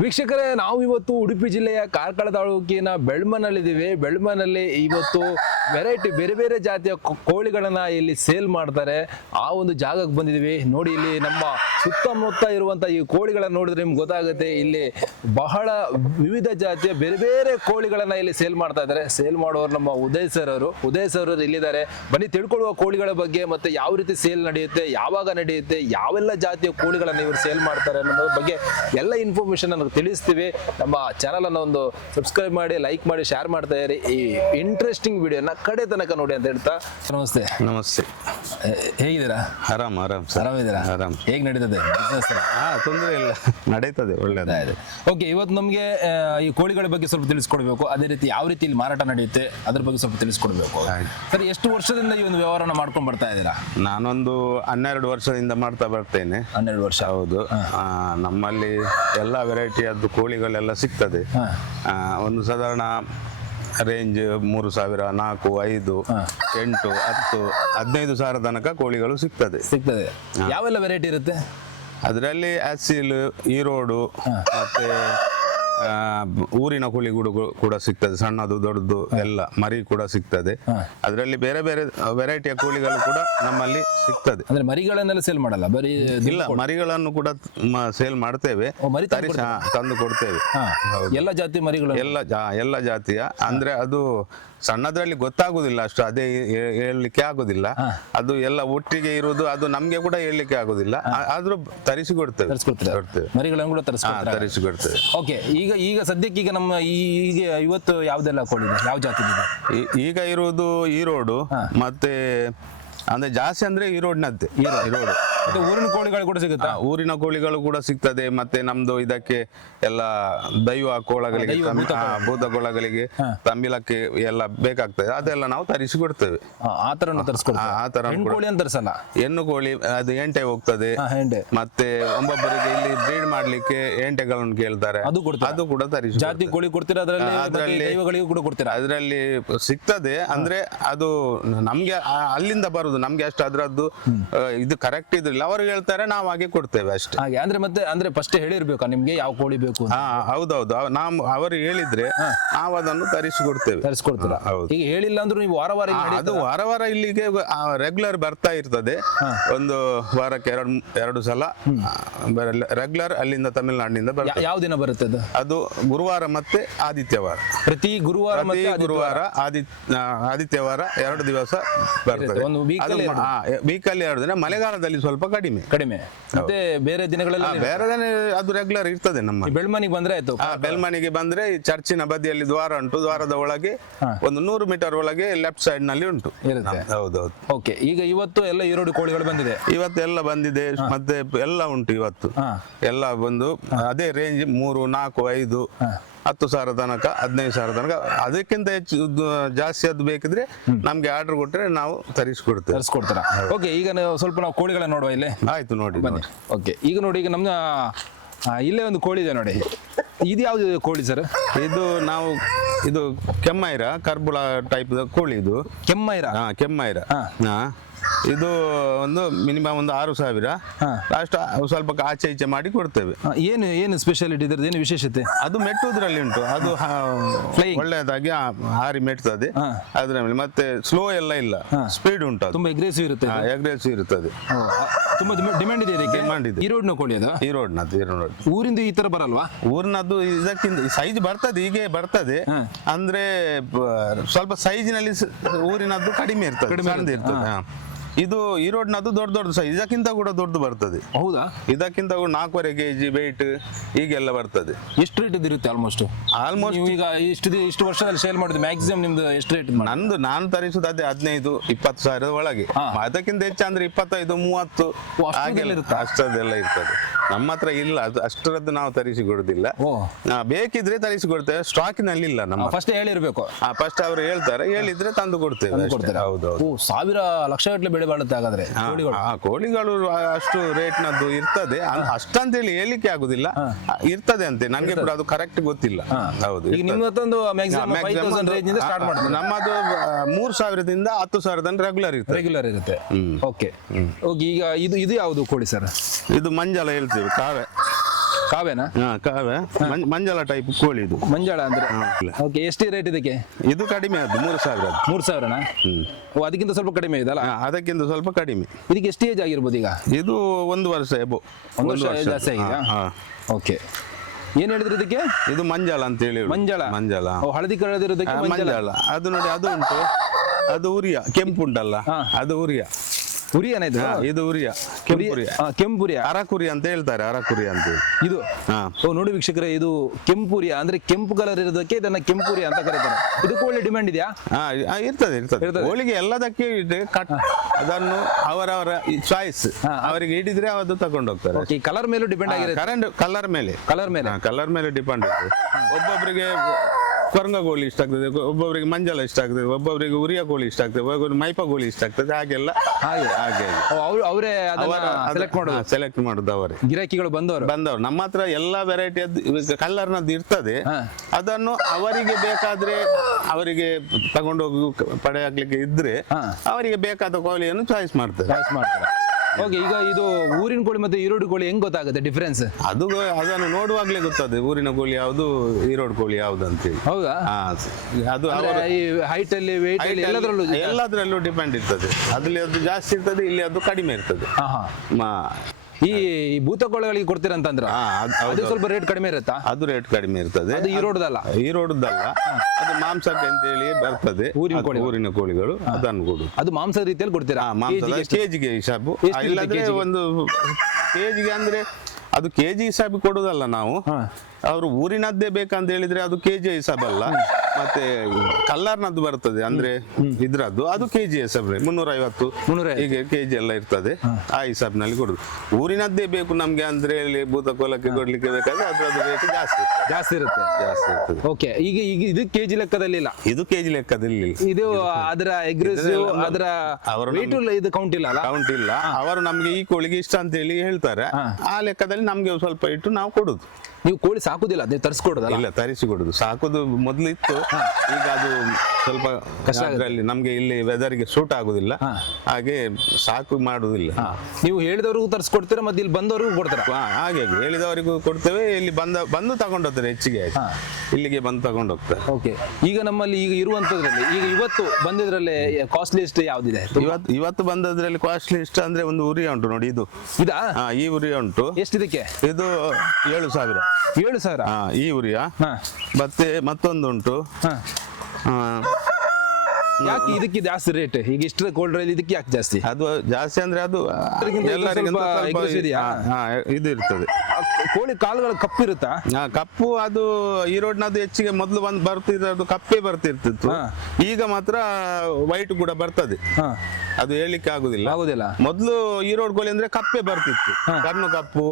ವೀಕ್ಷಕರೇ, ನಾವು ಇವತ್ತು ಉಡುಪಿ ಜಿಲ್ಲೆಯ ಕಾರ್ಕಳ ತಾಲೂಕಿನ ಬೆಳ್ಮನಲ್ಲಿದ್ದೀವಿ. ಬೆಳ್ಮನಲ್ಲಿ ಇವತ್ತು ವೆರೈಟಿ ಬೇರೆ ಬೇರೆ ಜಾತಿಯ ಕೋಳಿಗಳನ್ನ ಇಲ್ಲಿ ಸೇಲ್ ಮಾಡ್ತಾರೆ. ಆ ಒಂದು ಜಾಗಕ್ಕೆ ಬಂದಿದ್ದೀವಿ. ನೋಡಿ, ಇಲ್ಲಿ ನಮ್ಮ ಸುತ್ತಮುತ್ತ ಇರುವಂತ ಈ ಕೋಳಿಗಳನ್ನ ನೋಡಿದ್ರೆ ನಿಮ್ಗೆ ಗೊತ್ತಾಗುತ್ತೆ. ಇಲ್ಲಿ ಬಹಳ ವಿವಿಧ ಜಾತಿಯ ಬೇರೆ ಬೇರೆ ಕೋಳಿಗಳನ್ನ ಇಲ್ಲಿ ಸೇಲ್ ಮಾಡ್ತಾ ಇದ್ದಾರೆ. ಸೇಲ್ ಮಾಡೋರು ನಮ್ಮ ಉದಯ್ ಸರ್ ಅವರು ಇಲ್ಲಿದ್ದಾರೆ. ಬನ್ನಿ ತಿಳ್ಕೊಳ್ಳುವ ಕೋಳಿಗಳ ಬಗ್ಗೆ, ಮತ್ತೆ ಯಾವ ರೀತಿ ಸೇಲ್ ನಡೆಯುತ್ತೆ, ಯಾವಾಗ ನಡೆಯುತ್ತೆ, ಯಾವೆಲ್ಲ ಜಾತಿಯ ಕೋಳಿಗಳನ್ನ ಇವರು ಸೇಲ್ ಮಾಡ್ತಾರೆ ಅನ್ನೋದ್ರ ಬಗ್ಗೆ ಎಲ್ಲ ಇನ್ಫಾರ್ಮೇಶನ್ ತಿಳಿಸ್ತೀವಿ. ನಮ್ಮ ಚಾನಲ್ ಅನ್ನು ಒಂದು ಸಬ್ಸ್ಕ್ರೈಬ್ ಮಾಡಿ, ಲೈಕ್ ಮಾಡಿ, ಶೇರ್ ಮಾಡ್ತಾ ಇರಿ. ಈ ಇಂಟ್ರೆಸ್ಟಿಂಗ್ ವಿಡಿಯೋನ ಕಡೆ ತನಕ ನೋಡಿ ಅಂತ ಹೇಳ್ತಾ ನಮಸ್ತೆ. ನಮಸ್ತೆ. ಹೇಗಿದ್ದೀರಾ? ಆರಾಮಿದ್ದೀರಾ? ಹೇಗೆ ನಡೀತದೆ ಬಿಸ್ನೆಸ್? ತೊಂದರೆ ಇಲ್ಲ, ನಡೀತದೆ, ಒಳ್ಳೆದಾಗಿದೆ. ಓಕೆ, ಇವತ್ತು ನಮಗೆ ಈ ಕೋಳಿಗಳ ಬಗ್ಗೆ ಸ್ವಲ್ಪ ತಿಳಿಸ್ಕೊಡ್ಬೇಕು. ಅದೇ ರೀತಿ ಯಾವ ರೀತಿ ಇಲ್ಲಿ ಮಾರಾಟ ನಡೆಯುತ್ತೆ ಅದ್ರ ಬಗ್ಗೆ ಸ್ವಲ್ಪ ತಿಳಿಸ್ಕೊಡ್ಬೇಕು. ಸರಿ, ಎಷ್ಟು ವರ್ಷದಿಂದ ಈ ಒಂದು ವ್ಯವಹಾರನ ಮಾಡ್ಕೊಂಡು ಬರ್ತಾ ಇದ್ದೀರಾ? ನಾನೊಂದು 12 ವರ್ಷದಿಂದ ಮಾಡ್ತಾ ಬರ್ತೇನೆ. 12 ವರ್ಷ. ಹೌದು. ನಮ್ಮಲ್ಲಿ ಎಲ್ಲ ವೆರೈಟಿಯದ್ದು ಕೋಳಿಗಳೆಲ್ಲ ಸಿಗ್ತದೆ. ಒಂದು ಸಾಧಾರಣ ರೇಂಜ್ 3,000, 4, 5, 8, 10, 15 ಸಾವಿರ ತನಕ ಕೋಳಿಗಳು ಸಿಗ್ತದೆ. ಯಾವೆಲ್ಲ ವೆರೈಟಿ ಇರುತ್ತೆ ಅದರಲ್ಲಿ? ಅಸಿಲ್, ಈರೋಡು, ಮತ್ತೆ ಊರಿನ ಕೋಳಿಗಳು ಕೂಡ ಸಿಗ್ತದೆ, ಸಣ್ಣದು ದೊಡ್ಡದು ಎಲ್ಲ, ಮರಿ ಕೂಡ ಸಿಗ್ತದೆ. ಅದರಲ್ಲಿ ಬೇರೆ ಬೇರೆ ವೆರೈಟಿಯ ಕೋಳಿಗಳು ಕೂಡ ನಮ್ಮಲ್ಲಿ ಸಿಗ್ತದೆ. ಅಂದ್ರೆ ಮರಿಗಳನ್ನೆಲ್ಲ ಸೇಲ್ ಮಾಡಲ್ಲ, ಬರೀ ಇಲ್ಲ, ಮರಿಗಳನ್ನು ಕೂಡ ಸೇಲ್ ಮಾಡ್ತೇವೆ, ತಂದು ಕೊಡ್ತೇವೆ. ಎಲ್ಲ ಜಾತಿ ಮರಿಗಳು? ಎಲ್ಲ ಜಾತಿಯ. ಅಂದ್ರೆ ಅದು ಸಣ್ಣದ್ರಲ್ಲಿ ಗೊತ್ತಾಗುದಿಲ್ಲ ಅಷ್ಟು, ಅದೇ ಹೇಳಲಿಕ್ಕೆ ಆಗುದಿಲ್ಲ. ಅದು ಎಲ್ಲ ಒಟ್ಟಿಗೆ ಇರುವುದು, ಅದು ನಮ್ಗೆ ಕೂಡ ಹೇಳಲಿಕ್ಕೆ ಆಗುದಿಲ್ಲ. ಆದ್ರೂ ತರಿಸಿಕೊಡ್ತೇವೆ, ಮರಿಗಳನ್ನು ಕೂಡ ತರಿಸಿಕೊಡ್ತೇವೆ. ಓಕೆ, ಈಗ ಸದ್ಯಕ್ಕೆ ಈಗ ನಮ್ಮ ಈಗ ಇವತ್ತು ಯಾವ್ದೆಲ್ಲ ಕೋಳಿ ಇದೆ, ಯಾವ ಜಾತಿ ಇದೆ? ಈಗ ಇರುವುದು ಈರೋಡು, ಮತ್ತೆ ಅಂದ್ರೆ ಜಾಸ್ತಿ ಅಂದ್ರೆ ಈರೋಡ್ನದ್ದೇ. ಈರೋಡು. ಊರಿನ ಕೋಳಿಗಳು ಕೂಡ ಸಿಗುತ್ತೆ? ಊರಿನ ಕೋಳಿಗಳು ಕೂಡ ಸಿಗ್ತದೆ. ಮತ್ತೆ ನಮ್ದು ಇದಕ್ಕೆ ಎಲ್ಲ ದೈವ ಕೋಳಗಳಿಗೆ, ಭೂತ ಕೋಳಗಳಿಗೆ, ತಂಬಿಲಕ್ಕೆ ಎಲ್ಲ ಬೇಕಾಗ್ತದೆ, ಅದೆಲ್ಲ ನಾವು ತರಿಸಿಕೊಡ್ತೇವೆ. ಆ ತರ ಹೆಣ್ಣು ಕೋಳಿ ಅದು ಎಂಟೆ ಹೋಗ್ತದೆ. ಮತ್ತೆ ಒಬ್ಬೊಬ್ಬರಿಗೆ ಇಲ್ಲಿ ಬ್ರೀಡ್ ಮಾಡ್ಲಿಕ್ಕೆ ಎಂಟೆಗಳನ್ನು ಕೇಳ್ತಾರೆ, ಅದು ಕೂಡ ತರಿಸಿ. ಜಾತಿ ಕೋಳಿ ಕೊಡ್ತೀರಾ ಅದರಲ್ಲಿ ಸಿಗ್ತದೆ. ಅಂದ್ರೆ ಅದು ನಮ್ಗೆ ಅಲ್ಲಿಂದ ಬರುದು, ನಮ್ಗೆ ಅಷ್ಟು ಅದ್ರದ್ದು ಇದು ಕರೆಕ್ಟ್ ಇದ್ರಿಲ್ಲ, ಅವ್ರು ಹೇಳ್ತಾರೆ, ನಾವು ಹಾಗೆ ಕೊಡ್ತೇವೆ ಅಷ್ಟೇ. ಅಂದ್ರೆ ಫಸ್ಟ್ ಹೇಳಿರ್ಬೇಕಾ ನಿಮ್ಗೆ ಯಾವ ಕೋಳಿ ಬೇಕು? ಹೌದೌದು, ನಾವು ಅವರು ಹೇಳಿದ್ರೆ ನಾವು ಅದನ್ನು ತರಿಸಿಕೊಡ್ತೇವೆ. ಹೌದು. ಈಗ ಹೇಳಿಲ್ಲ ಅಂದ್ರೆ ನೀವು ವಾರ ಅದು ವಾರ ಇಲ್ಲಿಗೆ ರೆಗ್ಯುಲರ್ ಬರ್ತಾ ಇರ್ತದೆ. ಒಂದು ವಾರಕ್ಕೆ 2 ಸಲ ರೆಗ್ಯುಲರ್ ಅಲ್ಲಿಂದ ತಮಿಳುನಾಡಿನಿಂದ ಬರ್ತದೆ. ಯಾವ ದಿನ ಬರುತ್ತೆ ಅದು ಗುರುವಾರ ಮತ್ತೆ ಆದಿತ್ಯವಾರ. ಪ್ರತಿ ಗುರುವಾರ ಆದಿತ್ಯವಾರ 2 ದಿವಸ ಬರ್ತದೆ. ವೀಕಲ್ಲಿ 2 ದಿನ. ಮಳೆಗಾಲದಲ್ಲಿ ಸ್ವಲ್ಪ ಕಡಿಮೆ. ಮತ್ತೆ ಬೇರೆ ದಿನಗಳಲ್ಲಿ ಬೇರೆ ದಿನ ಅದು ರೆಗ್ಯುಲರ್ ಇರ್ತದೆ. ನಮ್ಮ ಬೆಳ್ಮನಿಗೆ ಬಂದ್ರೆ ಆಯ್ತು. ಬೆಳ್ಮನಿಗೆ ಬಂದ್ರೆ ಈ ಚರ್ಚಿನ ಬದಿಯಲ್ಲಿ ದ್ವಾರ ಉಂಟು, ದ್ವಾರದ ಒಳಗೆ ಒಂದು 100 ಮೀಟರ್ ಒಳಗೆ ಲೆಫ್ಟ್ ಸೈಡ್ ನಲ್ಲಿ ಉಂಟು. ಹೌದೌದು. ಓಕೆ, ಈಗ ಇವತ್ತು ಎಲ್ಲ ಈರೋಡು ಕೋಳಿಗಳು ಬಂದಿದೆ? ಇವತ್ತು ಎಲ್ಲ ಬಂದಿದೆ, ಮತ್ತೆ ಎಲ್ಲ ಉಂಟು ಇವತ್ತು. ಎಲ್ಲ ಬಂದು ಅದೇ ರೇಂಜ್ 3, 4, 5, 10 ಸಾವಿರ ತನಕ, 15 ಸಾವಿರ ತನಕ. ಅದಕ್ಕಿಂತ ಹೆಚ್ಚು ಜಾಸ್ತಿ ಅದು ಬೇಕಿದ್ರೆ ನಮ್ಗೆ ಆರ್ಡರ್ ಕೊಟ್ರೆ ನಾವು ತರಿಸ್ಕೊಡ್ತೇವೆ. ಓಕೆ, ಈಗ ಸ್ವಲ್ಪ ನಾವು ಕೋಳಿಗಳನ್ನ ನೋಡುವ ಇಲ್ಲಿ. ಆಯ್ತು, ನೋಡಿ. ಓಕೆ, ಈಗ ನೋಡಿ, ಈಗ ನಮ್ಮ ಇಲ್ಲೇ ಒಂದು ಕೋಳಿ ಇದೆ ನೋಡಿ. ಇದು ಯಾವ್ದು ಕೋಳಿ ಸರ್? ಇದು ಕೆಮ್ಮೈರ, ಕರ್ಬುಳ ಟೈಪ್ ಕೋಳಿ. ಇದು ಕೆಮ್ಮೈರ. ಇದು ಒಂದು ಮಿನಿಮಮ್ ಒಂದು 6,000. ಲಾಸ್ಟ್ ಸ್ವಲ್ಪ ಆಚೆ ಈಚೆ ಮಾಡಿ ಕೊಡ್ತೇವೆ. ಏನು ಸ್ಪೆಷಾಲಿಟಿ ಇದ್ರದ್ದು, ಏನು ವಿಶೇಷತೆ? ಅದು ಮೆಟ್ಟುದ್ರಲ್ಲಿ ಉಂಟು. ಅದು ಒಳ್ಳೆಯದಾಗಿ ಹಾರಿ ಮೆಟ್ತದೆ ಅದ್ರಲ್ಲಿ. ಮತ್ತೆ ಸ್ಲೋ ಎಲ್ಲ ಇಲ್ಲ, ಸ್ಪೀಡ್ ಉಂಟು. ತುಂಬಾ ಅಗ್ರೆಸಿವ್ ಇರುತ್ತದೆ. ತುಂಬಾ ಡಿಮ್ಯಾಂಡ್ ಇದೆ ಇದಕ್ಕೆ. ಈರೋಡ್ನ ಕೋಳಿ ಅದು? ಈರೋಡ್ನದ್ದು. ಊರಿಂದ ಈ ತರ ಬರಲ್ವಾ? ಊರಿನದ್ದು ಇದಕ್ಕಿಂತ ಸೈಜ್ ಬರ್ತದೆ, ಹೀಗೆ ಬರ್ತದೆ. ಅಂದ್ರೆ ಸ್ವಲ್ಪ ಸೈಜಿನಲ್ಲಿ ಊರಿನದ್ದು ಕಡಿಮೆ ಇರ್ತದೆ. ಇದು ಈರೋಡ್ನದ್ದು ದೊಡ್ಡ ಸೈಜ್, ಇದಕ್ಕಿಂತ ಕೂಡ ದೊಡ್ಡದು ಬರ್ತದೆ. ಹೌದಾ? ಇದಕ್ಕಿಂತ 4.5 kg ವೆಯ್ಟ್ ಹೀಗೆಲ್ಲ ಬರ್ತದೆ. ಎಷ್ಟು ರೇಟ್ ಇರುತ್ತೆ? ಆಲ್ಮೋಸ್ಟ್ ಈಗ ಇಷ್ಟು ವರ್ಷದಲ್ಲಿ ಸೇಲ್ ಮಾಡಿದ್ದು ಮ್ಯಾಕ್ಸಿಮಮ್ ನಿಮ್ದು ಎಷ್ಟು ರೇಟ್? ನಾನು ತರಿಸುದು ಅದೇ 15-20 ಸಾವಿರದ ಒಳಗೆ. ಅದಕ್ಕಿಂತ ಹೆಚ್ಚು ಅಂದ್ರೆ 25-30 ಅಷ್ಟದೆಲ್ಲ ಇರ್ತದೆ. ನಮ್ಮ ಹತ್ರ ಇಲ್ಲ, ಅಷ್ಟರದ್ದು ನಾವು ತರಿಸಿ ಕೊಡುದಿಲ್ಲ. ಬೇಕಿದ್ರೆ ತರಿಸಿ ಕೊಡ್ತೇವೆ, ಸ್ಟಾಕಿನಲ್ಲಿ ಇಲ್ಲ. ನಮ್ಮ ಫಸ್ಟ್ ಹೇಳಿರ್ಬೇಕು. ಫಸ್ಟ್ ಅವರು ಹೇಳ್ತಾರೆ, ಹೇಳಿದ್ರೆ ತಂದು ಕೊಡ್ತೇವೆ. ಹೌದೌದು. ಸಾವಿರ ಲಕ್ಷ ಗಟ್ಟಲೆ ಬೆಳೆ ಬಾಳುತ್ತೆ ಹಾಗಾದ್ರೆ ಕೋಳಿಗಳು. ಅಷ್ಟು ರೇಟ್ನದ್ದು ಇರ್ತದೆ, ಅಷ್ಟಂತೇಳಿ ಹೇಳಿಕ್ಕೆ ಆಗುದಿಲ್ಲ, ಇರ್ತದೆ ಅಂತೆ. ನಂಗೆ ಕೂಡ ಅದು ಕರೆಕ್ಟ್ ಗೊತ್ತಿಲ್ಲ. ಹೌದು. ನಮ್ಮದು 3,000ದಿಂದ 10,000 ತನಕ ರೆಗ್ಯುಲರ್ ಇರುತ್ತೆ. ಓಕೆ, ಈಗ ಇದು ಯಾವುದು ಕೋಳಿ ಸರ್? ಇದು ಮಂಜಲ ಹೇಳ್ತೀವಿ, ಕಾವೆ. ಕಾವೇನಾ? ಕಾವೆ ಮಂಜಳ ಟೈಪ್ ಕೋಳಿ ಇದು. ಮಂಜಾಳ ಅಂದ್ರೆ ಓಕೆ. ಎಷ್ಟು ರೇಟ್ ಇದಕ್ಕೆ? ಇದು ಕಡಿಮೆ ಅದು 3,000. 3,000ನಾ? ಓ, ಅದಕ್ಕಿಂತ ಸ್ವಲ್ಪ ಕಡಿಮೆ ಇದಲ್ಲ? ಅದಕ್ಕಿಂತ ಸ್ವಲ್ಪ ಕಡಿಮೆ. ಇದಕ್ಕೆ ಎಷ್ಟು ಏಜ್ ಆಗಿರ್ಬೋದು ಈಗ? ಇದು 1 ವರ್ಷ ಎಬೋ. 1 ವರ್ಷ ಜಾಸ್ತಿ ಆಗಿದೆ. ಓಕೆ. ಏನ್ ಹೇಳಿದ್ರಿ ಇದಕ್ಕೆ? ಇದು ಮಂಜಾಳ ಅಂತ ಹೇಳಿ. ಮಂಜಾಳ. ಮಂಜಾಳ. ಹಳದಿ ಕಲರ್ದಿರೋದಕ್ಕೆ ಮಂಜಾಳ. ಅದು ನೋಡಿ, ಅದು ಉಂಟು, ಅದು ಉರಿಯ. ಕೆಂಪು ಉಂಟಲ್ಲ, ಅದು ಉರಿಯ. ಹುರಿಯನ ಇದು? ಇದು ಉರಿಯ. ಕೆಂಪುರಿಯ. ಅರಕುರಿ ಅಂತ ಹೇಳ್ತಾರೆ, ಅರಕುರಿ ಅಂತ ಹೇಳಿ. ಇದು ನೋಡಿ ವೀಕ್ಷಕರೇ, ಇದು ಕೆಂಪುರಿಯ ಅಂದ್ರೆ ಕೆಂಪು ಕಲರ್ ಇರೋದಕ್ಕೆ ಇದನ್ನ ಕೆಂಪುರಿಯ ಅಂತ ಕರೀತಾರೆ. ಇದಕ್ಕೆ ಒಳ್ಳೆ ಡಿಮ್ಯಾಂಡ್ ಇದೆಯಾ? ಇರ್ತದೆ. ಹೋಳಿಗೆ ಎಲ್ಲದಕ್ಕೆ ಕಟ್, ಅದನ್ನು ಅವರವರ ಚಾಯ್ಸ್, ಅವರಿಗೆ ಹಿಡಿದ್ರೆ ಅದು ತಗೊಂಡು ಹೋಗ್ತಾರೆ. ಕಲರ್ ಮೇಲೂ ಡಿಪೆಂಡ್ ಆಗಿರುತ್ತೆ. ಕಲರ್ ಮೇಲೆ ಡಿಪೆಂಡ್ ಇರ್ತದೆ. ಒಬ್ಬೊಬ್ಬರಿಗೆ ಕೊರಂಗ ಕೋಳಿ ಇಷ್ಟ ಆಗ್ತದೆ, ಒಬ್ಬೊಬ್ಬರಿಗೆ ಮಂಜಾಳ ಇಷ್ಟ ಆಗ್ತದೆ, ಒಬ್ಬೊಬ್ಬರಿಗೆ ಉರಿಯ ಕೋಳಿ ಇಷ್ಟ ಆಗ್ತದೆ, ಒಬ್ಬೊಬ್ಬರಿಗೆ ಮೈಪ ಕೋಳಿ ಇಷ್ಟ ಆಗ್ತದೆ. ಹಾಗೆಲ್ಲ ಅವರೇ ಸೆಲೆಕ್ಟ್ ಮಾಡುದು ಅವರೇ. ಗಿರಾಕಿಗಳು ಬಂದವರು ನಮ್ಮ ಹತ್ರ ಎಲ್ಲಾ ವೆರೈಟಿ ಕಲರ್ನದ್ದು ಇರ್ತದೆ. ಅದನ್ನು ಅವರಿಗೆ ಬೇಕಾದ್ರೆ, ಅವರಿಗೆ ತಗೊಂಡೋಗಿ ಪಡೆ ಹಾಕ್ಲಿಕ್ಕೆ ಇದ್ರೆ ಅವರಿಗೆ ಬೇಕಾದ ಕೋಳಿಯನ್ನು ಚಾಯ್ಸ್ ಮಾಡ್ತಾರೆ. ಓಕೆ. ಈಗ ಇದು ಊರಿನ ಕೋಳಿ ಮತ್ತೆ ಈರೋಡು ಕೋಳಿ ಹೆಂಗ್ ಗೊತ್ತಾಗುತ್ತೆ ಡಿಫರೆನ್ಸ್? ಅದನ್ನು ನೋಡುವಾಗ್ಲೇ ಗೊತ್ತದೆ ಊರಿನ ಕೋಳಿ ಯಾವುದು, ಈರೋಡು ಕೋಳಿ ಯಾವ್ದು ಅಂತ ಹೇಳಿ. ಹೌದಾ? ಅದು ಹೈಟ್ ಅಲ್ಲಿ, ವೇಟ್ ಅಲ್ಲಿ, ಎಲ್ಲದರಲ್ಲೂ ಡಿಪೆಂಡ್ ಇರ್ತದೆ. ಅದ್ರಲ್ಲಿ ಅದು ಜಾಸ್ತಿ ಇರ್ತದೆ, ಇಲ್ಲಿ ಅದು ಕಡಿಮೆ ಇರ್ತದೆ. ಈ ಭೂತಕೋಳಿಗಳಿಗೆ ಕೊಡ್ತೀರಂತಂದ್ರ ಅದು ಸ್ವಲ್ಪ ರೇಟ್ ಕಡಿಮೆ ಇರುತ್ತಾ? ಅದು ರೇಟ್ ಕಡಿಮೆ ಇರ್ತದೆ. ಅದು ಈರೋಡದಲ್ಲ, ಅದು ಮಾಂಸಕ್ಕೆ ಅಂತ ಹೇಳಿ ಬರ್ತದೆ. ಊರಿನ ಕೋಳಿಗಳು ಅದನ್ನು ಕೊಡುದು. ಅದು ಮಾಂಸದ ರೀತಿಯಲ್ಲಿ ಕೊಡ್ತೀರಾ? ಕೆಜಿಗೆ ಹಿಸಾಬು. ಇಲ್ಲದ್ರೆ ಒಂದು ಕೆಜಿಗೆ ಅಂದ್ರೆ ಅದು ಕೆಜಿ ಹಿಸಾಬಿ ಕೊಡುದಲ್ಲ ನಾವು. ಅವರು ಊರಿನದ್ದೇ ಬೇಕಂತ ಹೇಳಿದ್ರೆ ಅದು ಕೆಜಿ ಹಿಸಾಬಲ್ಲ. ಮತ್ತೆ ಕಲ್ಲರ್ನದ್ದು ಬರ್ತದೆ ಅಂದ್ರೆ ಇದ್ರದ್ದು, ಅದು ಕೆಜಿ ಹಿಸಾಬ್ರೆ 350 ಹೀಗೆ ಕೆಜಿ ಎಲ್ಲ ಇರ್ತದೆ. ಆ ಹಿಸಾಬ್ನಲ್ಲಿ ಕೊಡುದು. ಊರಿನದ್ದೇ ಬೇಕು ನಮ್ಗೆ ಅಂದ್ರೆ ಭೂತಕೋಲಕ್ಕೆ ಕೊಡ್ಲಿಕ್ಕೆ ಬೇಕಾದ್ರೆ ಅದ್ರದ್ದು ರೇಟ್ ಜಾಸ್ತಿ ಇರ್ತದೆ. ಓಕೆ. ಈಗ ಇದು ಕೆಜಿ ಲೆಕ್ಕದಲ್ಲಿ ಇಲ್ಲ, ಇದು ಕೆಜಿ ಲೆಕ್ಕದಲ್ಲಿ ಇದು ಅದರ ಅಗ್ರೆಸಿವ್, ಅದರ ವೇಟ್ ಇದು ಕೌಂಟ್ ಇಲ್ಲ. ಅವರು ನಮ್ಗೆ ಈ ಕೋಳಿಗೆ ಇಷ್ಟ ಅಂತ ಹೇಳಿ ಹೇಳ್ತಾರೆ. ಆ ಲೆಕ್ಕದಲ್ಲಿ ನಮ್ಗೆ ಸ್ವಲ್ಪ ಇಟ್ಟು ನಾವು ಕೊಡುದು. ನೀವು ಕೋಳಿ ಸಾಕುದಿಲ್ಲ, ನೀವು ತರಿಸ್ಕೊಡುದಲ್ಲ? ಇಲ್ಲ, ತರಿಸಿ ಕೊಡುದು. ಸಾಕುದು ಮೊದ್ಲು ಇತ್ತು, ಈಗ ಅದು ಸ್ವಲ್ಪ ಕಷ್ಟ. ಅದರಲ್ಲಿ ನಮ್ಗೆ ಇಲ್ಲಿ ವೆದರ್ಗೆ ಸೂಟ್ ಆಗುದಿಲ್ಲ, ಹಾಗೆ ಸಾಕು ಮಾಡುದಿಲ್ಲ. ನೀವು ಹೇಳಿದವ್ರಿಗೂ ತರಿಸ್ಕೊಡ್ತೀರಾ ಮತ್ತೆ ಇಲ್ಲಿ ಬಂದವರಿಗೂ ಕೊಡ್ತೀರಾ? ಹಾಗೆ ಹೇಳಿದವರಿಗೂ ಕೊಡ್ತೇವೆ. ಇಲ್ಲಿ ಬಂದು ತಗೊಂಡು ಹೋಗ್ತಾರೆ, ಹೆಚ್ಚಿಗೆ ಇಲ್ಲಿಗೆ ಬಂದು ತಗೊಂಡು ಹೋಗ್ತಾರೆ. ಓಕೆ. ಈಗ ನಮ್ಮಲ್ಲಿ ಈಗ ಇರುವಂತದ್ರಲ್ಲಿ, ಈಗ ಇವತ್ತು ಬಂದಿದ್ರಲ್ಲಿ ಕಾಸ್ಟ್ಲಿಸ್ಟ್ ಯಾವ್ದಿದೆ? ಇವತ್ತು ಬಂದದ್ರಲ್ಲಿ ಕಾಸ್ಟ್ಲಿಸ್ಟ್ ಅಂದ್ರೆ ಒಂದು ಉರಿಯ ಉಂಟು ನೋಡಿ, ಇದಾ? ಈ ಉರಿಯ ಉಂಟು. ಎಷ್ಟಿದಕ್ಕೆ? ಇದು 7,000. 7,000 ಈ ಉರಿಯ. ಮತ್ತೆ ಮತ್ತೊಂದುಂಟು. ಯಾಕೆ ಇದಕ್ಕೆ ಜಾಸ್ತಿ ರೇಟ್? ಈಗ ಇಷ್ಟರ ಕೋಲ್ಡ್ ರೈಲ್ ಇದಕ್ಕೆ ಯಾಕೆ ಜಾಸ್ತಿ? ಅದು ಜಾಸ್ತಿ ಅಂದ್ರೆ ಅದು ಇದು ಇರ್ತದೆ. ಕೋಳಿ ಕಾಲುಗಳು ಕಪ್ಪಿರುತ್ತಾ? ಕಪ್ಪು ಅದು ಈರೋಡ್ನದ್ದು ಹೆಚ್ಚಿಗೆ ಮೊದಲು ಬರ್ತಿರೋದು ಕಪ್ಪೇ ಬರ್ತಿರ್ತಿತ್ತು. ಈಗ ಮಾತ್ರ ವೈಟ್ ಕೂಡ ಬರ್ತದೆ. ಅದು ಹೇಳಿಕ್ಕೆ ಆಗುದಿಲ್ಲ. ಮೊದಲು ಈರೋಡ್ ಕೋಳಿ ಅಂದ್ರೆ ಕಪ್ಪೆ ಬರ್ತಿತ್ತು, ಕಣ್ಣು ಕಪ್ಪು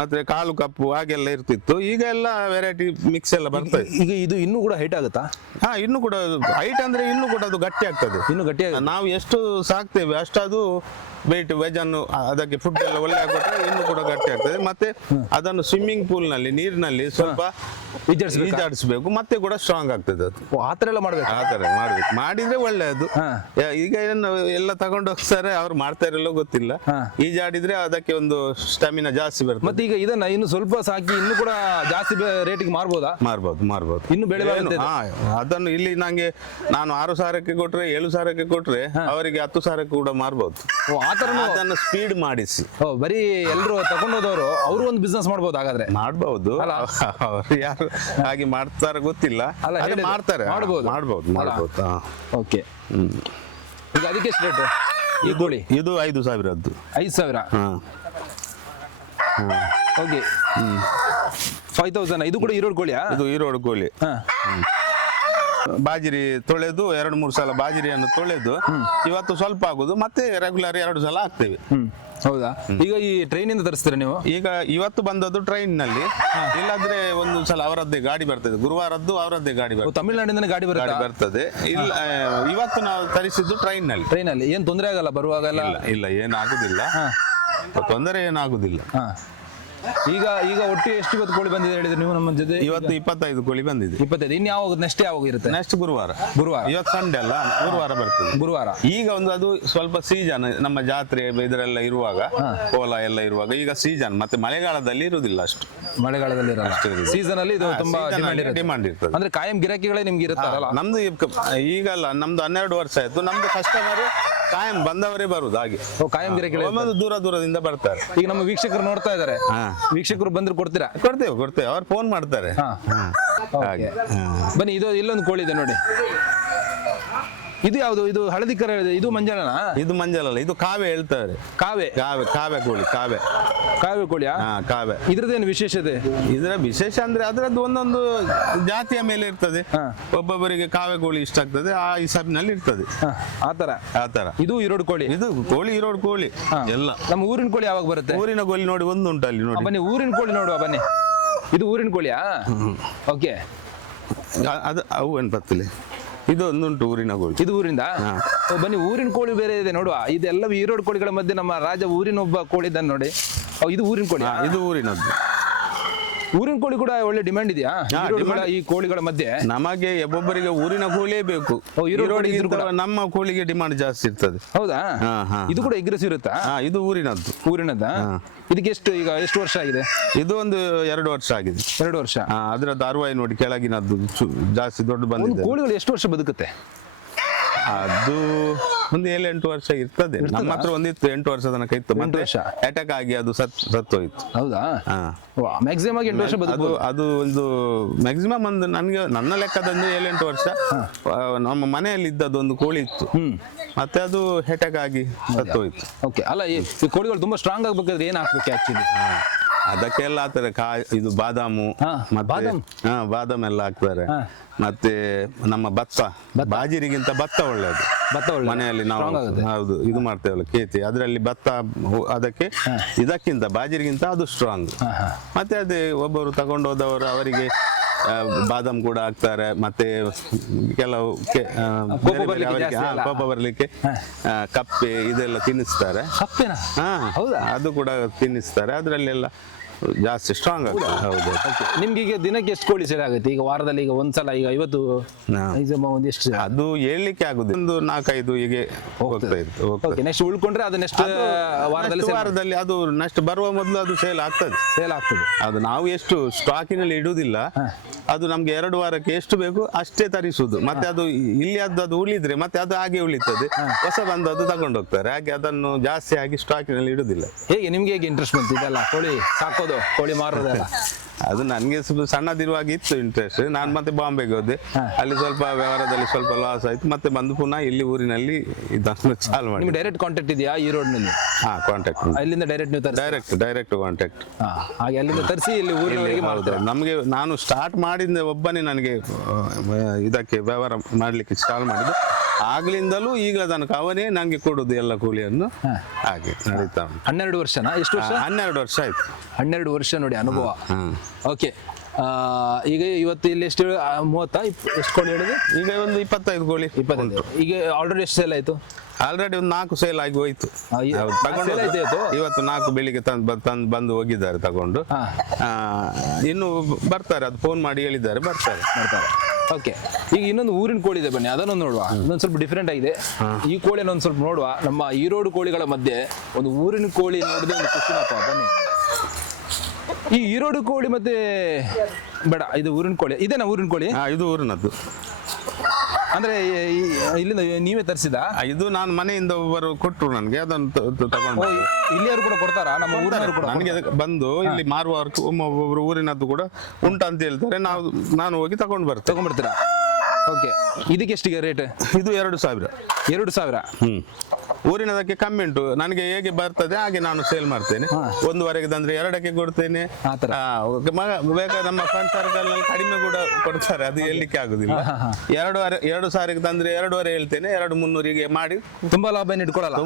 ಮತ್ತೆ ಕಾಲು ಕಪ್ಪು ಹಾಗೆಲ್ಲ ಇರ್ತಿತ್ತು. ಈಗ ಎಲ್ಲ ವೆರೈಟಿ ಮಿಕ್ಸ್ ಎಲ್ಲ ಬರ್ತದೆ. ಈಗ ಇದು ಇನ್ನೂ ಕೂಡ ಹೈಟ್ ಆಗುತ್ತಾ? ಇನ್ನು ಕೂಡ ಹೈಟ್ ಅಂದ್ರೆ ಇನ್ನು ಕೂಡ ಅದು ಗಟ್ಟಿ ಆಗ್ತದೆ. ಇನ್ನು ಗಟ್ಟಿ ನಾವು ಎಷ್ಟು ಸಾಕ್ತೇವೆ ಅಷ್ಟು ಅದು ವೆಯ್ಟ್ ವೆಜ್ ಅನ್ನು ಅದಕ್ಕೆ ಫುಡ್ ಎಲ್ಲ ಒಳ್ಳೆ ಕೊಟ್ಟರೆ ಇನ್ನು ಕೂಡ ಗಟ್ಟಿ ಆಗ್ತದೆ. ಮತ್ತೆ ಅದನ್ನು ಸ್ವಿಮ್ಮಿಂಗ್ ಪೂಲ್ ನಲ್ಲಿ ನೀರಿನಲ್ಲಿ ಸ್ವಲ್ಪ ಈಜಾಡಿಸ್ಬೇಕು, ಮತ್ತೆ ಕೂಡ ಸ್ಟ್ರಾಂಗ್ ಆಗ್ತದೆ. ಅದು ಆತರ ಎಲ್ಲ ಮಾಡ್ಬೇಕು. ಆತರ ಮಾಡ್ಬೇಕು, ಮಾಡಿದ್ರೆ ಒಳ್ಳೆಯದು. ಈಗ ಏನು ಎಲ್ಲ ತಗೊಂಡು ಹೋಗ್ತಾರೆ, ಅವ್ರು ಮಾಡ್ತಾರಲ್ಲೋ ಗೊತ್ತಿಲ್ಲ. ಈಜಾಡಿದ್ರೆ ಅದಕ್ಕೆ ಒಂದು ಸ್ಟಾಮಿನಾ ಜಾಸ್ತಿ ಬರ್ತದೆ. ಮತ್ತೆ ಈಗ ಇದನ್ನ ಇನ್ನು ಸ್ವಲ್ಪ ಸಾಕಿ ಇನ್ನು ಕೂಡ ಜಾಸ್ತಿ ರೇಟಿಗೆ ಮಾರ್ಬೋದಾ? ಮಾರ್ಬೋದು. ಇನ್ನು ಬೆಳೆ ಅದನ್ನು ಇಲ್ಲಿ ನಾನು 6,000ಕ್ಕೆ ಕೊಟ್ರೆ 7,000ಕ್ಕೆ ಕೊಟ್ರೆ ಅವರಿಗೆ 10,000ಕ್ಕೆ ಕೂಡ ಮಾರ್ಬೋದು. ಅದನ್ನು ಸ್ಪೀಡ್ ಮಾಡಿಸಿ ಬರೀ ಎಲ್ಲರೂ ತಗೊಂಡೋದವರು ಅವರು ಒಂದು ಬಿಸ್ನೆಸ್ ಮಾಡ್ಬೋದು. ಹಾಗಾದ್ರೆ ಮಾಡ್ಬಹುದು. ಯಾರು ಹಾಗೆ ಮಾಡ್ತಾರ ಗೊತ್ತಿಲ್ಲ, ಮಾಡ್ತಾರೆ. ಮಾಡ್ಬೋದು. ಓಕೆ. ಈಗ ಅದಕ್ಕೆ ಎಷ್ಟು ರೇಟ್ ಈ ಕೋಳಿ? ಇದು 5,000. 5,000. ಓಕೆ. 5,000. ಇದು ಕೂಡ ಈರೋಡ್ ಕೋಳಿಯಾ? ಇದು ಈರೋಡ್ ಕೋಳಿ. ಬಾಜಿರಿ ತೊಳೆದು 2-3 ಸಲ ಬಾಜಿರಿಯನ್ನು ತೊಳೆದು ಇವತ್ತು ಸ್ವಲ್ಪ ಆಗುದು, ಮತ್ತೆ ರೆಗ್ಯುಲರ್ 2 ಸಲ ಹಾಕ್ತೇವೆ. ಹೌದಾ? ಈಗ ಈ ಟ್ರೈನ್ ಇಂದ ತರಿಸ್ತೀರಾ ನೀವು? ಈಗ ಇವತ್ತು ಬಂದದ್ದು ಟ್ರೈನ್ ನಲ್ಲಿ, ಇಲ್ಲಾಂದ್ರೆ ಒಂದು ಸಲ ಅವರದ್ದೇ ಗಾಡಿ ಬರ್ತದೆ. ಗುರುವಾರದ್ದು ಅವರದ್ದೇ ಗಾಡಿ ಬರ್ತದೆ. ತಮಿಳುನಾಡಿಂದ ಗಾಡಿ ಬರ್ತದೆ. ಇಲ್ಲ, ಇವತ್ತು ನಾವು ತರಿಸಿದ್ದು ಟ್ರೈನ್ ನಲ್ಲಿ. ಏನ್ ತೊಂದರೆ ಆಗಲ್ಲ ಬರುವಾಗ? ಇಲ್ಲ, ಏನಾಗುದಿಲ್ಲ, ತೊಂದರೆ ಏನಾಗುದಿಲ್ಲ. ಈಗ ಒಟ್ಟು ಎಷ್ಟು ಇವತ್ತು ಕೋಳಿ ಬಂದಿದೆ ಹೇಳಿದ್ರೆ ನೀವು ನಮ್ಮ ಜೊತೆ? ಇವತ್ತು 25 ಕೋಳಿ ಬಂದಿದೆ. 25. ಇನ್ನು ಯಾವಾಗ ನೆಕ್ಸ್ಟ್ ಯಾವಾಗ ಇರುತ್ತೆ? ನೆಕ್ಸ್ಟ್ ಗುರುವಾರ. ಇವತ್ತು ಸಂಡೇ ಅಲ್ಲ, ಗುರುವಾರ ಬರ್ತದೆ. ಗುರುವಾರ. ಈಗ ಒಂದು ಅದು ಸ್ವಲ್ಪ ಸೀಸನ್, ನಮ್ಮ ಜಾತ್ರೆ ಇದರೆಲ್ಲ ಇರುವಾಗ, ಕೋಲ ಎಲ್ಲ ಇರುವಾಗ ಈಗ ಸೀಸನ್. ಮತ್ತೆ ಮಳೆಗಾಲದಲ್ಲಿ ಇರುವುದಿಲ್ಲ ಅಷ್ಟು. ಮಳೆಗಾಲದಲ್ಲಿ ಸೀಸನ್ ಅಲ್ಲಿ ಇದು ತುಂಬಾ ಡಿಮಾಂಡ್ ಇರ್ತದೆ. ಅಂದ್ರೆ ಕಾಯಂ ಗಿರಾಕಿಗಳೇ ನಿಮ್ಗೆ ಇರುತ್ತಾರಲ್ಲ? ನಮ್ದು ಈಗಲ್ಲ, ನಮ್ದು 12 ವರ್ಷ ಆಯ್ತು. ನಮ್ದು ಕಸ್ಟಮರ್ ಕಾಯಂ ಬಂದವರೇ ಬರುದು ಹಾಗೆ. ಕಾಯಂ ಗಿರಾಕಿಗಳು ಒಮ್ಮೆ ದೂರದಿಂದ ಬರ್ತಾರೆ. ಈಗ ನಮ್ಮ ವೀಕ್ಷಕರು ನೋಡ್ತಾ ಇದಾರೆ, ವೀಕ್ಷಕರು ಬಂದ್ರು ಕೊಡ್ತೀರಾ? ಕೊಡ್ತೇವೆ. ಅವ್ರು ಫೋನ್ ಮಾಡ್ತಾರೆ. ಹಾಗೆ ಬನ್ನಿ, ಇದು ಇಲ್ಲೊಂದು ಕೋಳಿ ಇದೆ ನೋಡಿ. ಇದು ಯಾವುದು? ಇದು ಹಳದಿ ಕರ, ಇದು ಮಂಜಾಳನ? ಇದು ಮಂಜಾಳಲ್ಲ, ಇದು ಕಾವೆ ಹೇಳ್ತಾರೆ. ಕಾವೆ ಕೋಳಿ. ಕಾವೆ ಕೋಳಿಯಾ? ಕಾವೆ. ಇದ್ರದ್ದೇನು ವಿಶೇಷತೆ? ಇದರ ವಿಶೇಷ ಅಂದ್ರೆ ಅದರದ್ದು ಒಂದೊಂದು ಜಾತಿಯ ಮೇಲೆ ಇರ್ತದೆ. ಒಬ್ಬೊಬ್ಬರಿಗೆ ಕಾವೆ ಕೋಳಿ ಇಷ್ಟ ಆಗ್ತದೆ, ಆ ಹಿಸಾಬಿನಲ್ಲಿ ಇರ್ತದೆ. ಆತರ. ಇದು ಈರೋಡು ಕೋಳಿ. ಇದು ಕೋಳಿ ಈರೋಡು ಕೋಳಿ ಎಲ್ಲ. ನಮ್ಮ ಊರಿನ ಕೋಳಿ ಯಾವಾಗ ಬರುತ್ತೆ? ಊರಿನ ಕೋಳಿ ನೋಡಿ ಒಂದು ಉಂಟು ಅಲ್ಲಿ ನೋಡಿ. ಬನ್ನಿ ಊರಿನ ಕೋಳಿ ನೋಡುವ ಬನ್ನಿ. ಇದು ಊರಿನ ಕೋಳಿಯಾ? ಓಕೆ. ಅದು ಅವು ಏನು ಬರ್ತಲೆ. ಇದು ಒಂದುಂಟು ಊರಿನ ಕೋಳಿ. ಇದು ಊರಿಂದ? ಬನ್ನಿ, ಊರಿನ ಕೋಳಿ ಬೇರೆ ಇದೆ ನೋಡುವ. ಇದೆಲ್ಲ ಈರೋಡು ಕೋಳಿಗಳ ಮಧ್ಯೆ ನಮ್ಮ ರಾಜ ಊರಿನ ಒಬ್ಬ ಕೋಳಿ ಇದ್ದಾನೆ ನೋಡಿ. ಇದು ಊರಿನ ಕೋಳಿ. ಇದು ಊರಿನದ್ದು. ಊರಿನ ಕೋಳಿ ಕೂಡ ಒಳ್ಳೆ ಡಿಮ್ಯಾಂಡ್ ಇದೆಯಾ ಈ ಕೋಳಿಗಳ ಮಧ್ಯೆ? ನಮಗೆ ಒಬ್ಬೊಬ್ಬರಿಗೆ ಊರಿನ ಕೋಳಿಯೇ ಬೇಕು. ನಮ್ಮ ಕೋಳಿಗೆ ಡಿಮಾಂಡ್ ಜಾಸ್ತಿ ಇರ್ತದೆ. ಹೌದಾ? ಇದು ಕೂಡ ಎಗ್ರೆಸಿವ್ ಇರುತ್ತಾ? ಇದು ಊರಿನದ್ದು. ಊರಿನದ್ದ? ಇದಕ್ಕೆ ಈಗ ಎಷ್ಟು ವರ್ಷ ಆಗಿದೆ? ಇದು ಒಂದು 2 ವರ್ಷ ಆಗಿದೆ. 2 ವರ್ಷ. ಅದ್ರದ್ದು ಅರುವಾಯಿ ನೋಡಿ, ಕೆಳಗಿನದ್ದು ಜಾಸ್ತಿ ದೊಡ್ಡ ಬಂದಿದೆ. ಕೋಳಿಗಳು ಎಷ್ಟು ವರ್ಷ ಬದುಕುತ್ತೆ? ಅದು ಒಂದು 7-8 ವರ್ಷ ಇರ್ತದೆ. ನಮ್ಮ ಹತ್ರ ಒಂದಿತ್ತು 8 ವರ್ಷ ತನಕ ಇತ್ತು. ಮತ್ತೆ ಅಟ್ಯಾಕ್ ಆಗಿ ಅದು ಸತ್ತೋಯ್ತು. ಹೌದಾ? ಮ್ಯಾಕ್ಸಿಮಮ್ ಆಗಿ 8 ವರ್ಷ ಬದುಕು. ಅದು ಒಂದು ಮ್ಯಾಕ್ಸಿಮಮ್ ಒಂದು ನನ್ನ ಲೆಕ್ಕದಂದು 7-8 ವರ್ಷ. ನಮ್ಮ ಮನೆಯಲ್ಲಿ ಇದ್ದದ್ದು ಒಂದು ಕೋಳಿ ಇತ್ತು, ಮತ್ತೆ ಅದು ಅಟ್ಯಾಕ್ ಆಗಿ ಸತ್ತೋಯ್ತು. ಓಕೆ. ಅಲ್ಲ, ಈ ಕೋಳಿಗಳು ತುಂಬಾ ಸ್ಟ್ರಾಂಗ್ ಆಗ್ಬೇಕಾದ್ರೆ ಏನ್ ಹಾಕ್ಬೇಕು ಆಕ್ಚುಲಿ? ಅದಕ್ಕೆಲ್ಲ ಹಾಕ್ತಾರೆ. ಇದು ಬಾದಾಮು, ಬಾದಾಮ್ ಎಲ್ಲ ಹಾಕ್ತಾರೆ. ಮತ್ತೆ ನಮ್ಮ ಭತ್ತ, ಬಾಜಿರಿಗಿಂತ ಭತ್ತ ಒಳ್ಳೆಯದು. ಮನೆಯಲ್ಲಿ ನಾವು ಹೌದು ಇದು ಮಾಡ್ತೇವಲ್ಲ ಕೇತಿ, ಅದರಲ್ಲಿ ಭತ್ತ ಅದಕ್ಕೆ ಇದಕ್ಕಿಂತ ಬಾಜಿರಿಗಿಂತ ಅದು ಸ್ಟ್ರಾಂಗ್. ಮತ್ತೆ ಅದೇ ಒಬ್ಬರು ತಗೊಂಡು ಹೋದವರು ಅವರಿಗೆ ಬಾದಾಮ್ ಕೂಡ ಹಾಕ್ತಾರೆ. ಮತ್ತೆ ಕೆಲವು ಕೋಪ ಬರ್ಲಿಕ್ಕೆ ಕಪ್ಪೆ ಇದೆಲ್ಲ ತಿನ್ನಿಸ್ತಾರೆ. ಅದು ಕೂಡ ತಿನ್ನಿಸ್ತಾರೆ. ಅದರಲ್ಲೆಲ್ಲ ಜಾಸ್ತಿ ಸ್ಟ್ರಾಂಗ್ ಆಗುತ್ತೆ. ಹೌದು. ನಿಮ್ಗೆ ಈಗ ದಿನಕ್ಕೆ ಎಷ್ಟು ಕೋಳಿ ಸೇಲ್ ಆಗುತ್ತೆ? ಈಗ ವಾರದಲ್ಲಿ ಈಗ ಒಂದ್ಸಲ ಈಗ 50 ಒಂದಿಷ್ಟು? ಅದು ಹೇಳ್ಲಿಕ್ಕೆ ಆಗುದು, ಒಂದು 4-5 ಹೀಗೆ ಹೋಗ್ತಾ ಇತ್ತು. ನೆಕ್ಸ್ಟ್ ಉಳ್ಕೊಂಡ್ರೆ ಅದು ನೆಕ್ಸ್ಟ್ ವಾರದಲ್ಲಿ ಅದು ನೆಕ್ಸ್ಟ್ ಬರುವ ಮೊದಲು ಅದು ಸೇಲ್ ಆಗ್ತದೆ. ಅದು ನಾವು ಎಷ್ಟು ಸ್ಟಾಕಿನಲ್ಲಿ ಇಡುವುದಿಲ್ಲ. ಅದು ನಮ್ಗೆ 2 ವಾರಕ್ಕೆ ಎಷ್ಟು ಬೇಕು ಅಷ್ಟೇ ತರಿಸುದು. ಮತ್ತೆ ಅದು ಇಲ್ಲಿ ಅದು ಉಳಿದ್ರೆ ಮತ್ತೆ ಅದು ಹಾಗೆ ಉಳಿತದೆ. ಹೊಸ ಬಂದು ಅದು ತಗೊಂಡು ಹೋಗ್ತಾರೆ. ಹಾಗೆ ಅದನ್ನು ಜಾಸ್ತಿ ಆಗಿ ಸ್ಟಾಕಿನಲ್ಲಿ ಇಡುದಿಲ್ಲ. ಹೇಗೆ ನಿಮ್ಗೆ ಹೇಗೆ ಇಂಟ್ರೆಸ್ಟ್ ಬಂತು ಇದೆಲ್ಲ ಕೋಳಿ ಸಾಕೋದು, ಕೋಳಿ ಮಾರೋದೆಲ್ಲ? ಅದು ನನಗೆ ಸಣ್ಣದಿರುವಾಗ ಇತ್ತು ಇಂಟ್ರೆಸ್ಟ್. ನಾನು ಮತ್ತೆ ಬಾಂಬೆಗೆ ಹೋದೆ. ಅಲ್ಲಿ ಸ್ವಲ್ಪ ವ್ಯವಹಾರದಲ್ಲಿ ಸ್ವಲ್ಪ ಲಾಸ್ ಆಯ್ತು. ಮತ್ತೆ ಬಂದು ಪುನಃ ಇಲ್ಲಿ ಊರಿನಲ್ಲಿ ಇದನ್ನು ಚಾಲು ಮಾಡಿ. ಡೈರೆಕ್ಟ್ ಕಾಂಟ್ಯಾಕ್ಟ್ ಇದೆಯಾ ಈ ರೋಡ್ ನಲ್ಲಿ? ಕಾಂಟ್ಯಾಕ್ಟ್. ಅಲ್ಲಿಂದ ಡೈರೆಕ್ಟ್ ನೀವು ಡೈರೆಕ್ಟ್ ಕಾಂಟ್ಯಾಕ್ಟ್. ಹಾಗೆ ಅಲ್ಲಿಂದ ತರಿಸಿ ಇಲ್ಲಿ ಊರಿನವರಿಗೆ ಮಾಡ್ತಾರೆ. ನಮಗೆ ನಾನು ಸ್ಟಾರ್ಟ್ ಮಾಡಿದ ಒಬ್ಬನೇ ನನಗೆ ಇದಕ್ಕೆ ವ್ಯವಹಾರ ಮಾಡ್ಲಿಕ್ಕೆ ಚಾಲು ಮಾಡಿದ್ದು. ಆಗ್ಲಿಂದಲೂ ಈಗಲ ತನಕ ಅವನೇ ನಂಗೆ ಕೊಡುದು ಎಲ್ಲ ಕೂಲಿಯನ್ನು. ಹಾಗೆ ನಡೀತಾ ಉಂಟು. 12 ವರ್ಷನಾ? ಎಷ್ಟು ವರ್ಷ? 12 ವರ್ಷ ಆಯ್ತು. 12 ವರ್ಷ ನೋಡಿ ಅನುಭವ. ಓಕೆ. ಈಗ ಇವತ್ತು ಇಲ್ಲಿ ಎಷ್ಟು 30 ಎಷ್ಟು ಕೋಳಿ ಹೇಳಿದೆ? ಈಗ ಒಂದು 25 ಕೋಳಿ. 25. ಈಗ ಆಲ್ರೆಡಿ ಎಷ್ಟು ಸೇಲ್ ಆಯ್ತು? ಆಲ್ರೆಡಿ ಒಂದು 4 ಸೇಲ್ ಆಗಿ ಹೋಯ್ತು. ಇವತ್ತು 4 ಬೆಳಿಗ್ಗೆ ತಂದು ಬಂದು ಹೋಗಿದ್ದಾರೆ ತಗೊಂಡು. ಇನ್ನು ಬರ್ತಾರೆ, ಅದು ಫೋನ್ ಮಾಡಿ ಹೇಳಿದ್ದಾರೆ, ಬರ್ತಾರೆ. ಓಕೆ. ಈಗ ಇನ್ನೊಂದು ಊರಿನ ಕೋಳಿ ಇದೆ, ಬನ್ನಿ ಅದನ್ನೊಂದು ನೋಡುವ. ಇನ್ನೊಂದು ಸ್ವಲ್ಪ ಡಿಫ್ರೆಂಟ್ ಆಗಿದೆ ಈ ಕೋಳಿಯನ್ನು ಒಂದು ಸ್ವಲ್ಪ ನೋಡುವ. ನಮ್ಮ ಈರೋಡು ಕೋಳಿಗಳ ಮಧ್ಯೆ ಒಂದು ಊರಿನ ಕೋಳಿ ನೋಡಿದ್ರೆ ಒಂದು ಖುಷಿನಪ್ಪ. ಬನ್ನಿ. ಈ ಈರೋಡು ಕೋಳಿ ಮತ್ತೆ ಬೇಡ, ಇದು ಊರಿನ ಕೋಳಿ. ಇದೇನಾ ಊರಿನ ಕೋಳಿ? ಇದು ಊರಿನದ್ದು. ಅಂದ್ರೆ ಇಲ್ಲಿಂದ ನೀವೇ ತರಿಸಿದ? ಇದು ನಾನು ಮನೆಯಿಂದ ಒಬ್ಬರು ಕೊಟ್ಟರು ನನಗೆ, ಅದನ್ನು ತಗೊಂಡು. ಇಲ್ಲಿಯವರು ಕೂಡ ಕೊಡ್ತಾರಾ? ನಮ್ಮ ಊರಿನವರು ಕೂಡ ನನಗೆ ಬಂದು ಇಲ್ಲಿ ಮಾರುವವർക്ക് ಒಬ್ಬೊಬ್ಬರು ಊರಿನದ್ದು ಕೂಡ ಉಂಟಂತ ಹೇಳ್ತಾರೆ. ನಾನು ಹೋಗಿ ತಗೊಂಡ್ಬರ್ತೀರಾ? ಓಕೆ. ಇದಕ್ಕೆ ಎಷ್ಟಿಗೆ ರೇಟ್? ಇದು 2000. 2000. ಊರಿನದಕ್ಕೆ ಕಮ್ಮಿ ಉಂಟು. ನನಗೆ ಹೇಗೆ ಬರ್ತದೆ ಹಾಗೆ ನಾನು ಸೇಲ್ ಮಾಡ್ತೇನೆ. 1ವರೆಗೆ ತಂದ್ರೆ 2ಕ್ಕೆ ಕೊಡ್ತೇನೆ. ಬೇಕಾದ್ರೆ ನಮ್ಮ ಫ್ರೆಂಡ್ ಸರ್ಕಲ್ ನಲ್ಲಿ ಕಡಿಮೆ ಕೂಡ ಕೊಡ್ತಾರೆ, ಅದು ಹೇಳಲಿಕ್ಕೆ ಆಗುದಿಲ್ಲ. 2,000ಗೆ ತಂದ್ರೆ 2,500 ಹೇಳ್ತೇನೆ. 2,300ಗೆ ಮಾಡಿ. ತುಂಬಾ ಲಾಭ ಇಟ್ಕೊಡಲ್ಲ?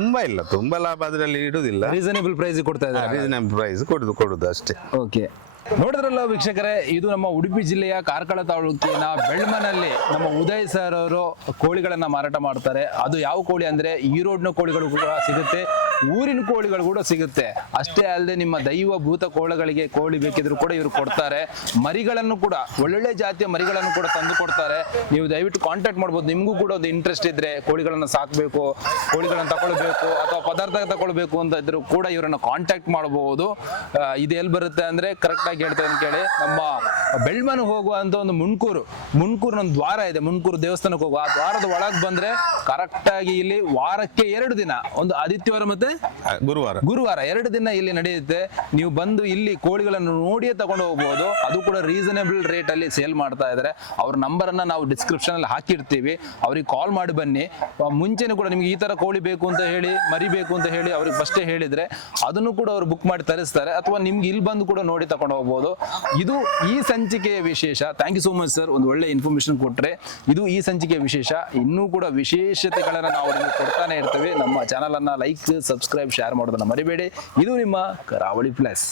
ತುಂಬಾ ಲಾಭ ಅದರಲ್ಲಿ ಇಡುದಿಲ್ಲ. ರೀಸನೇಬಲ್ ಪ್ರೈಸ್ ಕೊಡ್ತಾ ಇದ್ದಾರೆ. ರೀಸನೇಬಲ್ ಪ್ರೈಸ್ ಕೊಡುದು ಅಷ್ಟೇ. ಓಕೆ. ನೋಡಿದ್ರಲ್ಲ ವೀಕ್ಷಕರೇ, ಇದು ನಮ್ಮ ಉಡುಪಿ ಜಿಲ್ಲೆಯ ಕಾರ್ಕಳ ತಾಲೂಕಿನ ಬೆಳ್ಮನಲ್ಲಿ ನಮ್ಮ ಉದಯ್ ಸರ್ ಅವರು ಕೋಳಿಗಳನ್ನ ಮಾರಾಟ ಮಾಡ್ತಾರೆ. ಅದು ಯಾವ ಕೋಳಿ ಅಂದ್ರೆ ಈರೋಡ್ನ ಕೋಳಿಗಳು ಕೂಡ ಸಿಗುತ್ತೆ. ಊರಿನ ಕೋಳಿಗಳು ಕೂಡ ಸಿಗುತ್ತೆ. ಅಷ್ಟೇ ಅಲ್ಲದೆ ನಿಮ್ಮ ದೈವ ಭೂತ ಕೋಳಿಗಳಿಗೆ ಕೋಳಿ ಬೇಕಿದ್ರು ಕೂಡ ಇವರು ಕೊಡ್ತಾರೆ. ಮರಿಗಳನ್ನು ಕೂಡ ಒಳ್ಳೊಳ್ಳೆ ಜಾತಿಯ ಮರಿಗಳನ್ನು ಕೂಡ ತಂದು ಕೊಡ್ತಾರೆ. ನೀವು ದಯವಿಟ್ಟು ಕಾಂಟ್ಯಾಕ್ಟ್ ಮಾಡ್ಬೋದು. ನಿಮಗೂ ಕೂಡ ಒಂದು ಇಂಟ್ರೆಸ್ಟ್ ಇದ್ರೆ ಕೋಳಿಗಳನ್ನ ಸಾಕಬೇಕು, ಕೋಳಿಗಳನ್ನ ತಗೊಳ್ಬೇಕು ಅಥವಾ ಪದಾರ್ಥ ತಗೊಳ್ಬೇಕು ಅಂತ ಇದ್ರು ಕೂಡ ಇವರನ್ನ ಕಾಂಟ್ಯಾಕ್ಟ್ ಮಾಡಬಹುದು. ಇದು ಎಲ್ಲಿ ಬರುತ್ತೆ ಅಂದ್ರೆ ಕರೆಕ್ಟ್ ಆಗಿ ಹೇಳ್ತೇನೆ ಕೇಳಿ, ನಮ್ಮ ಬೆಳ್ಮನ್ ಹೋಗುವಂತ ಒಂದು ಮುನ್ಕೂರು ಒಂದು ದ್ವಾರ ಇದೆ. ಮುನ್ಕೂರು ದೇವಸ್ಥಾನಕ್ಕೆ ಹೋಗುವ ಆ ದ್ವಾರದ ಒಳಗೆ ಬಂದ್ರೆ ಕರೆಕ್ಟ್ ಆಗಿ ಇಲ್ಲಿ ವಾರಕ್ಕೆ 2 ದಿನ, ಒಂದು ಆದಿತ್ಯವಾರ ಮತ್ತೆ ಗುರುವಾರ 2 ದಿನ ಇಲ್ಲಿ ನಡೆಯುತ್ತೆ. ನೀವು ಬಂದು ಇಲ್ಲಿ ಕೋಳಿಗಳನ್ನು ನೋಡಿಯೇ ತಗೊಂಡು ಹೋಗ್ಬೋದು. ಅದು ಕೂಡ ರೀಸನೇಬಲ್ ರೇಟ್ ಅಲ್ಲಿ ಸೇಲ್ ಮಾಡ್ತಾ ಇದ್ದಾರೆ. ಅವ್ರ ನಂಬರ್ ಅನ್ನ ನಾವು ಡಿಸ್ಕ್ರಿಪ್ಷನ್ ಅಲ್ಲಿ ಹಾಕಿರ್ತೀವಿ. ಅವ್ರಿಗೆ ಕಾಲ್ ಮಾಡಿ ಬನ್ನಿ. ಮುಂಚೆನೂ ಕೂಡ ನಿಮ್ಗೆ ಈ ತರ ಕೋಳಿ ಬೇಕು ಅಂತ ಹೇಳಿ, ಮರಿ ಬೇಕು ಅಂತ ಹೇಳಿ ಅವ್ರಿಗೆ ಫಸ್ಟೇ ಹೇಳಿದ್ರೆ ಅದನ್ನು ಕೂಡ ಅವ್ರು ಬುಕ್ ಮಾಡಿ ತರಿಸ್ತಾರೆ. ಅಥವಾ ನಿಮ್ಗೆ ಇಲ್ಲಿ ಬಂದು ಕೂಡ ನೋಡಿ ತಗೊಂಡು ಹೋಗ್ಬೋದು. ಇದು ಈ ಸಂಚಿಕೆಯ ವಿಶೇಷ. Thank you so much sir, ಒಂದು ಒಳ್ಳೆ ಇನ್ಫಾರ್ಮೇಶನ್ ಕೊಟ್ರೆ. ಇದು ಈ ಸಂಚಿಕೆಯ ವಿಶೇಷ. ಇನ್ನೂ ಕೂಡ ವಿಶೇಷತೆಗಳನ್ನ ನಾವು ನಿಮಗೆ ಕೊಡ್ತಾನೆ ಇರ್ತೇವೆ. ನಮ್ಮ ಚಾನಲ್ ಅನ್ನ ಲೈಕ್, ಸಬ್ಸ್ಕ್ರೈಬ್, ಶೇರ್ ಮಾಡೋದನ್ನ ಮರಿಬೇಡಿ. ಇದು ನಿಮ್ಮ ಕರಾವಳಿ ಪ್ಲಸ್.